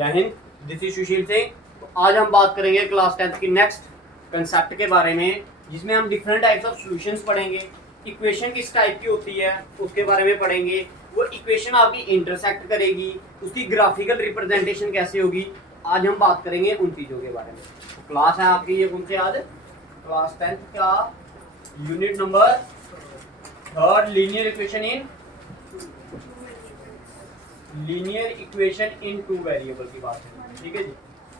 जय Hind, this is Sushil Singh. तो आज हम बात करेंगे क्लास 10th की नेक्स्ट कंसेप्ट के बारे में, जिसमें हम डिफरेंट टाइप्स ऑफ सॉल्यूशंस पढ़ेंगे। इक्वेशन किस टाइप की होती है उसके बारे में पढ़ेंगे। वो इक्वेशन आपकी इंटरसेक्ट करेगी, उसकी ग्राफिकल रिप्रेजेंटेशन कैसे होगी, आज हम बात करेंगे उन चीज़ों के बारे में। तो क्लास है आपकी ये कौन से आज क्लास 10th का unit number 3 linear equation in two variable की बात है, ठीक है जी।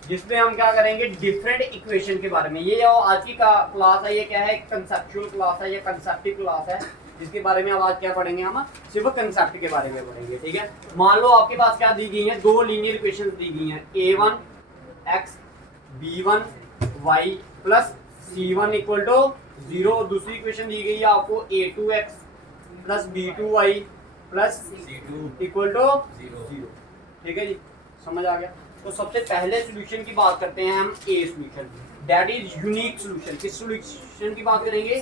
जिसमें हम क्या करेंगे, डिफरेंट इक्वेशन के बारे में। ये जो आज की का क्लास है ये क्या है, कंसेप्चुअल क्लास है, ये कंसेप्टिव क्लास है, जिसके बारे में अब आज क्या पढ़ेंगे, हम सिर्फ कंसेप्ट के बारे में पढ़ेंगे, ठीक है। मान लो आपके पास क्या दी गई है, दो लीनियर इक्वेशन दी गई हैं, a1x b1y plus c1 equal to 0। और दूसरी इक्वेशन दी गई है आपको a2x plus b2y plus c2 equal to 0, ठीक है जी, समझ आ गया। तो सबसे पहले सॉल्यूशन की बात करते हैं हम, ए solution, that is unique solution. किस सॉल्यूशन की बात करेंगे,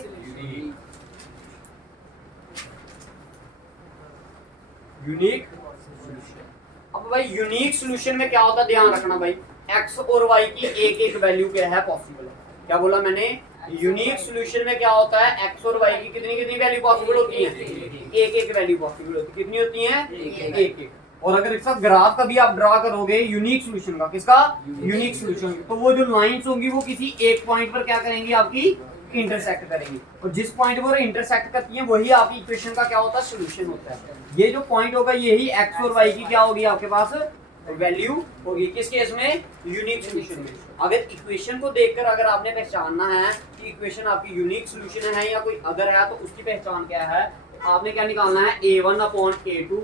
यूनिक सॉल्यूशन। अब भाई यूनिक सॉल्यूशन में क्या होता है, ध्यान रखना भाई, एक्स और वाई की एक एक वैल्यू क्या है पॉसिबल है। क्या बोला मैंने, यूनिक सॉल्यूशन में क्या होता है, एक्स और वाई की कितनी कितनी वैल्यू पॉसिबल होती है, एक एक वैल्यू पॉसिबल होती है। कितनी होती है, एक एक। और अगर इसका ग्राफ कभी आप ड्रा करोगे यूनिक सॉल्यूशन का, किसका, यूनिक सॉल्यूशन, तो वो जो लाइंस होंगी वो किसी एक पॉइंट पर क्या करेंगी, आपकी इंटरसेक्ट करेंगी। और जिस पॉइंट पर इंटरसेक्ट करती है वही आपकी इक्वेशन का क्या होता है, सॉल्यूशन होता है। ये जो पॉइंट होगा यही एक्स और वाई की क्या होगी आपके पास वैल्यू होगी। किस केस में, यूनिक सॉल्यूशन में। अगर इक्वेशन को देखकर अगर आपने पहचानना है कि इक्वेशन आपकी यूनिक सॉल्यूशन है या कोई अदर है, तो उसकी पहचान क्या है, आपने क्या निकालना है, a1 upon a2,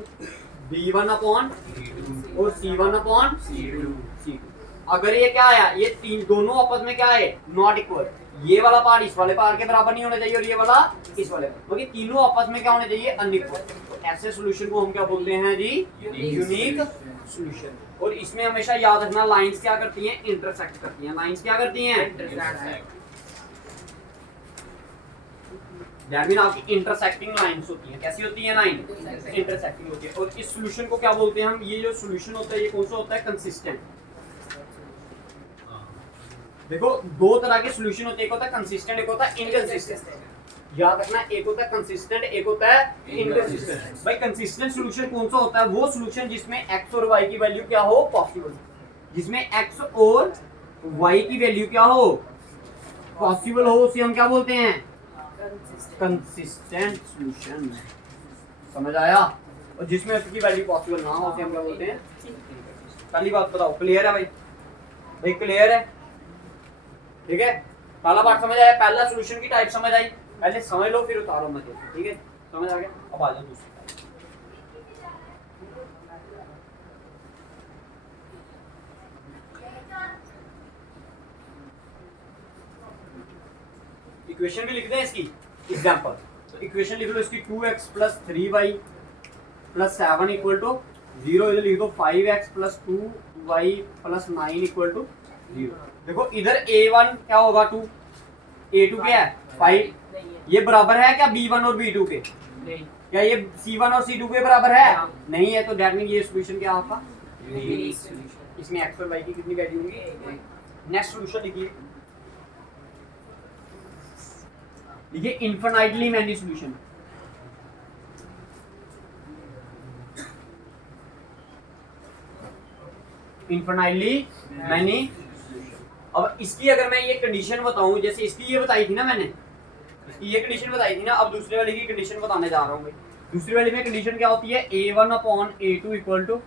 b1 upon और c1 अपॉन c2। अगर ये क्या आया, ये तीन दोनों आपस में क्या है, नॉट इक्वल, ये वाला पार्ट इस वाले पार्ट के बराबर नहीं होना चाहिए और ये वाला इस वाले, क्योंकि तीनों आपस में क्या होने चाहिए, अनइक्वल। तो ऐसे सॉल्यूशन को हम क्या बोलते हैं जी, यूनिक सॉल्यूशन। और इसमें हमेशा याद रखना, लाइंस क्या करती हैं, इंटरसेक्ट करती हैं। लाइंस क्या करती हैं, इंटरसेक्ट। दैट मीन आपकी इंटरसेक्टिंग लाइंस होती हैं। कैसी होती हैं, लाइन इंटरसेक्टिंग होती है। और इस सॉल्यूशन को क्या बोलते हैं हम, ये जो सॉल्यूशन होता है ये कौन सा होता है, कंसिस्टेंट। देखो दो तरह के सॉल्यूशन होते हैं, एक होता है कंसिस्टेंट, एक होता है इनकंसिस्टेंट। याद रखना, एक होता है कंसिस्टेंट, एक होता है इनकंसिस्टेंट। भाई कंसिस्टेंट सॉल्यूशन कौन सा होता है, वो सॉल्यूशन जिसमें x और y की वैल्यू क्या हो, पॉसिबल। जिसमें x और y की वैल्यू क्या हो, पॉसिबल हो, उसे हम क्या बोलते हैं, कंसिस्टेंट सॉल्यूशन। समझ आया। और जिसमें उसकी वैल्यू पॉसिबल ना हो उसे हम क्या बोलते हैं, पहली बात बताओ, क्लियर है भाई, भाई क्लियर है, ठीक है। पहला पार्ट समझ आया, पहला सॉल्यूशन की टाइप समझ आई, पहले समझ लो फिर उतारो मत, ठीक है, समझ आ गया। अब आ जाओ दूसरी इक्वेशन भी लिख दें इसकी एग्जांपल। तो इक्वेशन लिख लो इसकी 2x plus 3y plus 7 equal to 0। इधर लिख दो 5x plus 2y plus 9 equal to 0। देखो इधर a1 क्या होगा 2, a2 क्या है 5, ये बराबर है क्या b1 और b2 के, नहीं। क्या ये c1 और c2 के बराबर है, नहीं है। तो दैट मीन ये सॉल्यूशन क्या आपका, इसमें x और y की कितनी वैल्यू होंगी। नेक्स्ट सॉल्यूशन लिखिए, देखिए infinitely many solution. Infinitely many. अब इसकी अगर मैं ये कंडीशन बताऊं, जैसे इसकी ये बताई थी ना मैंने, इसकी ये कंडीशन बताई थी ना, अब दूसरे वाले की कंडीशन बताने जा रहा हूं। दूसरी वाले में कंडीशन क्या होती है, a1 upon a2 equal to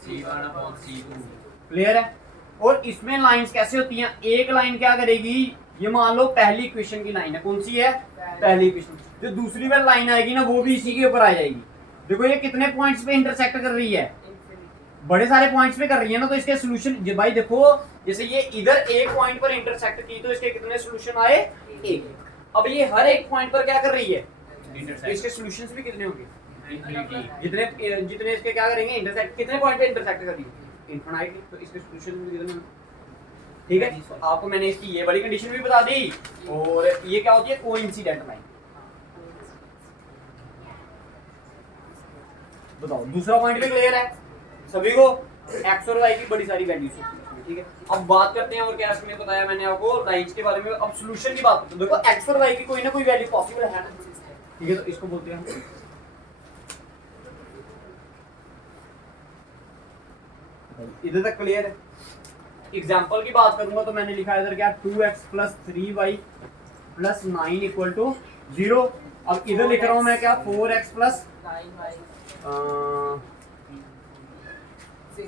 c1 upon c2। Clear है। और इसमें लाइंस कैसे होती हैं, एक लाइन क्या करेगी, ये मान लो पहली इक्वेशन की लाइन है, कौन सी है, पहली इक्वेशन। जो दूसरी वाली लाइन आएगी ना वो भी इसी के ऊपर आ जाएगी। देखो ये कितने पॉइंट्स पे इंटरसेक्ट कर रही है, बड़े सारे पॉइंट्स पे कर रही है ना। तो इसके सॉल्यूशन भाई देखो, जैसे ये इधर एक पॉइंट पर इंटरसेक्ट की तो इसके कितने सॉल्यूशन आए, एक। अब ये हर एक पॉइंट पर क्या कर रही है, तो इसके सॉल्यूशंस भी कितने होंगे, जितने जितने इसके क्या करेंगे, इंटरसेक्ट। कितने पॉइंट पे इंटरसेक्ट कर रही है, इनफिनिटली। तो इसके सॉल्यूशन भी कितने, ठीक है। तो आपको मैंने इसकी ये वाली कंडीशन भी बता दी, और ये क्या होती है, कोइंसिडेंट लाइन। बताओ दूसरा पॉइंट भी क्लियर है, सभी को एक्स और वाई की बड़ी सारी वैल्यूज होती है, ठीक है। अब बात करते हैं और क्या इसमें बताया मैंने आपको लाइन्स के बारे में। अब सॉल्यूशन की बात करते हैं। देखो एक्स और वाई की कोई ना कोई वैल्यू पॉसिबल है ना, ठीक है, तो इसको बोलते हैं इधर तक क्लियर है। एग्जाम्पल की बात करूंगा तो मैंने लिखा है इधर क्या 2x + 3y + 9 = 0। अब इधर लिख रहा हूं मैं क्या 4x +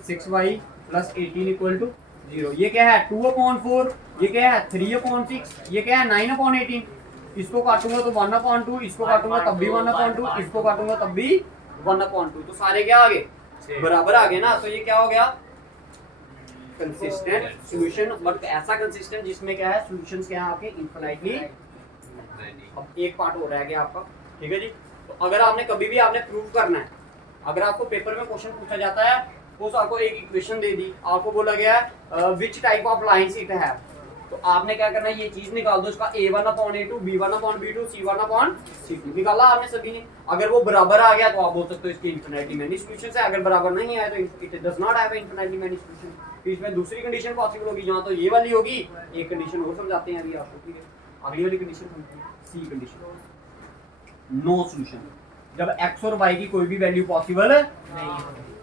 6y + 18 = 0। ये क्या है 2/4, ये क्या है 3/6, ये क्या है 9/18। इसको काटूंगा तो 1/2, इसको काटूंगा तब भी 1/2, इसको काटूंगा तब भी 1/2, तो सारे क्या आ गए बराबर आ गए ना। तो ये क्या हो गया कंसिस्टेंट सॉल्यूशन। बट ऐसा कंसिस्टेंट जिसमें क्या है सॉल्यूशंस क्या है आपके इनफिनिटली। अब एक पार्ट हो रहा है आपका, ठीक है जी। तो अगर आपने कभी भी आपने प्रूव करना है, अगर आपको पेपर में क्वेश्चन पूछा जाता है, उस आपको एक इक्वेशन दे दी, आपको बोला गया है which type of lines it है, तो आपने क्या करना है ये चीज निकाल दो, इसका a1/a2, b1/b2, c1/c2 निकाला आपने सभी ने। अगर वो बराबर आ गया तो आप बोल सकते हो इसकी इनफिनिटली मेनी सॉल्यूशंस है। अगर बराबर नहीं आया तो it does not have infinitely many solution. तो इसमें दूसरी कंडीशन पॉसिबल होगी, जहां तो ये वाली होगी। एक कंडीशन और समझाते हैं अभी आपको, ठीक है। अगली वाली कंडीशन सी कंडीशन, नो सॉल्यूशन, जब x और y की कोई भी वैल्यू पॉसिबल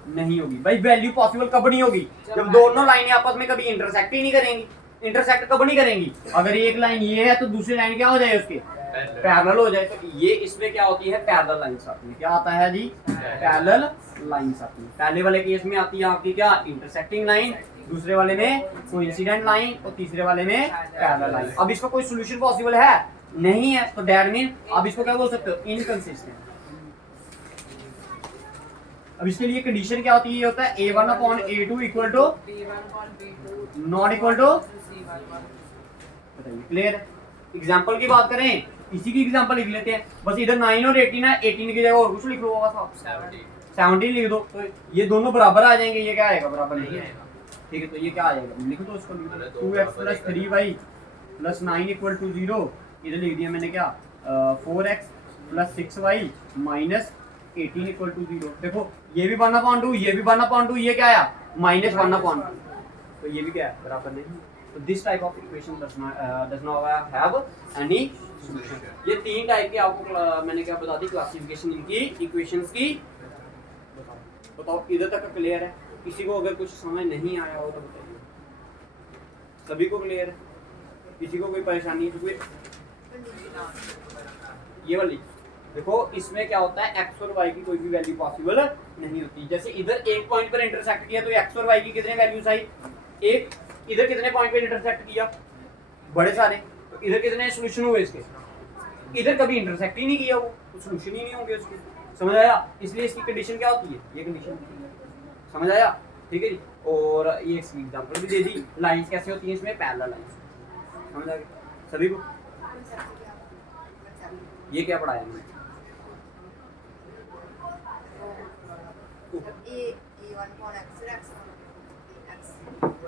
नहीं होगी। भाई वैल्यू पॉसिबल कब नहीं होगी, जब दोनों लाइनें आपस में कभी इंटरसेक्ट ही नहीं करेंगी। इंटरसेक्ट कब नहीं करेंगी, अगर एक लाइन ये है तो दूसरी लाइन क्या हो जाए उसके पैरेलल हो जाए। तो ये इसमें क्या होती है पैरेलल लाइंस आती है। क्या आता है जी पैरेलल लाइंस आती है। पहले वाले केस में आती है आपकी क्या इंटरसेक्टिंग लाइन, दूसरे वाले में कोइंसिडेंट लाइन और तीसरे वाले में पैरेलल लाइन। अब इसका कोई सॉल्यूशन पॉसिबल है नहीं है, तो दैट मीन आप इसको क्या बोल सकते हो इनकंसिस्टेंट। अब इसके लिए कंडीशन क्या होती है, ये होता है a1/a2 = नॉट इक्वल टू, बताइए क्लियर। एग्जांपल की बात करें, इसी की एग्जांपल लिख लेते हैं। बस इधर 9 और 18 है, 18 की जगह और कुछ लिख लो, बस 17 लिख दो, तो ये दोनों बराबर आ जाएंगे। ये क्या आएगा बराबर नहीं आएगा, ठीक है। तो ये क्या आ जाएगा लिख दो इसको, 2x + 3y + 9 = 0। इधर लिख दिया मैंने क्या 4x + 6y - 18 = 0। देखो ये भी 1/2, ये भी 1/2, ये क्या आया -1/2, तो ये भी क्या है बराबर नहीं। तो this type of equation does not have any solution. ये तीन टाइप के आपको मैंने क्या बता दी क्लासिफिकेशन इनकी इक्वेशंस की। बताओ इधर तक क्लियर है? किसी को अगर कुछ समझ नहीं आया हो तो बताइए। सभी को क्लियर है? किसी को कोई परेशानी है? कोई ये वाली देखो, इसमें क्या होता है x और y की कोई भी वैल्यू पॉसिबल नहीं होती। जैसे इधर एक पॉइंट पर इंटरसेक्ट किया तो x और y की कितने वैल्यूज आई, एक। इधर कितने पॉइंट पर इंटरसेक्ट किया बड़े सारे, तो इधर कितने सॉल्यूशन हुए इसके। इधर कभी इंटरसेक्ट ही नहीं किया वो, तो सॉल्यूशन ही नहीं होंगे उसके। समझ आया? इसलिए इसकी कंडीशन क्या होती है, ये कंडीशन। समझ आया? ठीक है जी। और ये एग्जांपल भी दे दी, लाइंस कैसे होती हैं इसमें पैरेलल लाइंस। समझ आ गया सभी को? ये क्या पढ़ाया मैंने?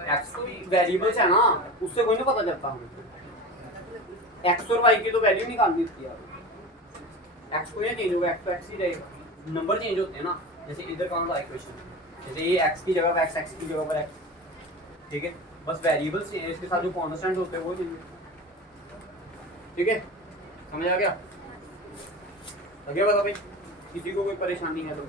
एक्स तो वेरिएबल्स है ना, उससे कोई नहीं पता चलता हमें। एक्स और वाई की तो वैल्यू निकालनी होती है। एक्स को ये चेंज होगा, एक्स तो एक्स ही रहेगा, नंबर चेंज होते हैं ना। जैसे इधर कौन सा इक्वेशन, जैसे ये एक्स की जगह पर एक्स, एक्स की जगह पर एक्स, ठीक है। बस वेरिएबल्स इसके साथ जो कांस्टेंट होते हैं वो चेंज, ठीक है। समझ आ गया? आगे बता भाई, किसी को कोई परेशानी है तो